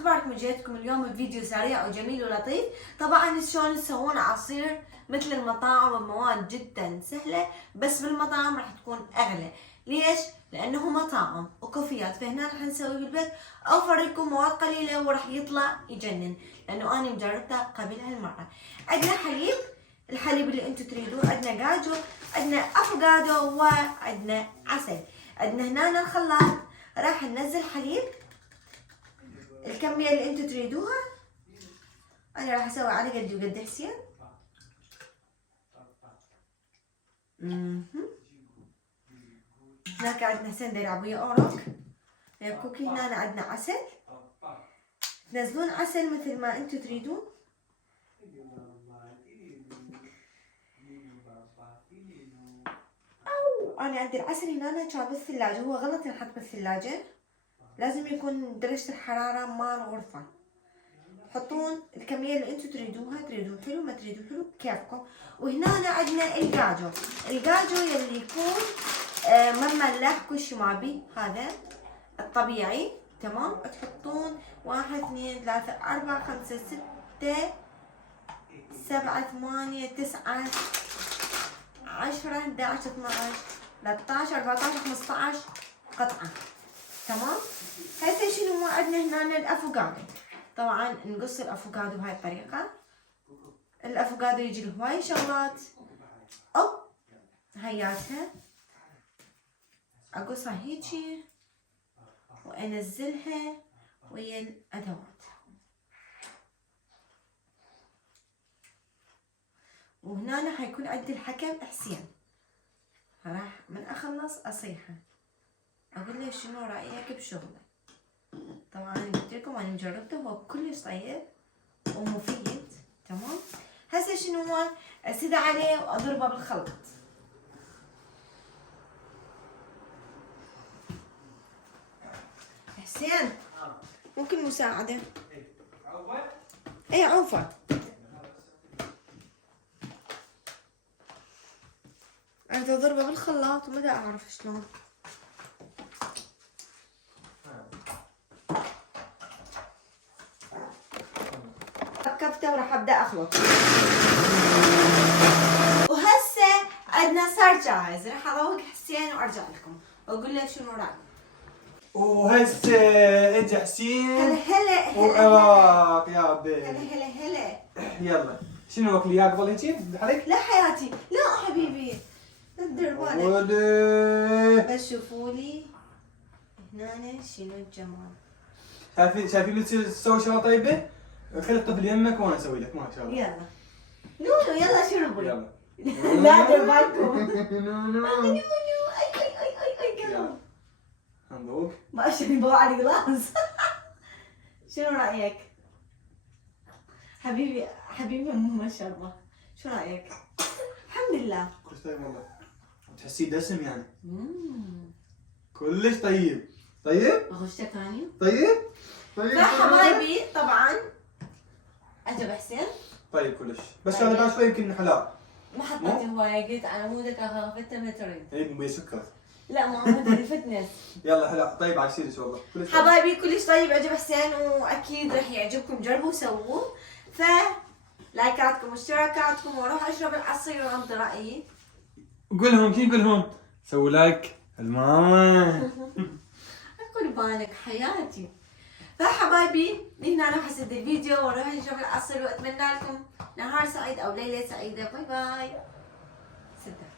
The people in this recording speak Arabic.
اخباركم؟ جيتكم اليوم بفيديو سريع وجميل ولطيف. طبعا شلون تسوون عصير مثل المطاعم بمواد جدا سهله، بس بالمطاعم راح تكون اغلى. ليش؟ لانه مطاعم وكوفيات، فهنا راح نسوي بالبيت اوفر لكم مواد قليله وراح يطلع يجنن، لانه انا مجربته قبل هالمره. عندنا حليب، الحليب اللي انتم تريدوه، عندنا جاجو، عندنا افوكادو، وعندنا عسل. عندنا هنا الخلاط، راح ننزل حليب الكمية اللي انتم تريدوها. انا راح اسوي على قدي وقد حسين. هناك عندنا سندر عبوية اوروك كوكي. هنا عندنا عسل، تنزلون عسل مثل ما انتم تريدون. انا عندي العسل هنا كان بالثلاجة، هو غلط ينحط بالثلاجة، لازم يكون درجة الحرارة مال الغرفة. حطون الكمية اللي انتم تريدوها، تريدون حلو ما تريدون حلو كيفكم. وهنا عندنا الجاجو، الجاجو يلي يكون مملح كل شي ما بي، هذا الطبيعي. تمام، تحطون 1 2 3 4 5 6 7 8 9 10 11 12 13 14 15 قطعة. تمام. هسه شنو عندنا هنا؟ الافوكادو. طبعا نقص الافوكادو بهاي الطريقة. الافوكادو يجي له هواي شغلات، او هياتها اقصها هيجي وانزلها ويا الادوات. وهنا حيكون عندي الحكم حسين، راح من اخلص اصيحه اقول له شنو رايك بشغله. طبعا قلت لكم انا جربته، هو كلش طيب ومفيد. تمام. هسه شنو هو؟ اسد عليه واضربه بالخلاط. حسين ممكن مساعدة؟ ايه عوفة. انا اضربه بالخلاط وما دا اعرف شلون. ركبته وراح ابدا اخلط. وهسه عندنا صار جاهز، راح اروق حسين وارجع لكم واقول له شنو رايك. وهسه اجى حسين. هلا وعراق يا بي. هلا. يلا شنو اكلي قبل هيك بحرك؟ لا حياتي، لا حبيبي، لا تدير بالك. ولي بس شوفوا لي هنا شنو الجمال. شايفين تسوي شغله طيبه؟ خلي الطفل يمك وانا اسوي لك، ما شاء الله. يلا نونو يلا شربوا. يلا لا دير بالكم. نونو. اي يلا نذوق. ما اشري بوعلي غلاس. شنو رايك حبيبي ما شاء الله، شو رايك؟ الحمد لله كلش طيب والله، تحسيه دسم يعني. كلش طيب. طيب غشتك ثاني. طيب فحبايبي طبعا عجب حسين. طيب كلش، بس هذا بعد شوي يمكن حلا. ما حطيت هواية، قلت على مودك اخافته ما تريد. اي مو سكر. لا ما تريد فتنس. يلا هلا طيب على سيريس والله كلش طيب. حبايبي كلش طيب، عجب حسين واكيد راح يعجبكم، جربوا وسووه. لايكاتكم واشتراكاتكم، واروح اشرب العصير وانطي رايي. قولهم شو نقولهم؟ سووا لايك الماما. اكل بالك حياتي. فحبايبي هنا انا حسيت الفيديو واروح اشرب العصير، واتمنى لكم نهار سعيد او ليله سعيده. باي باي. سدر.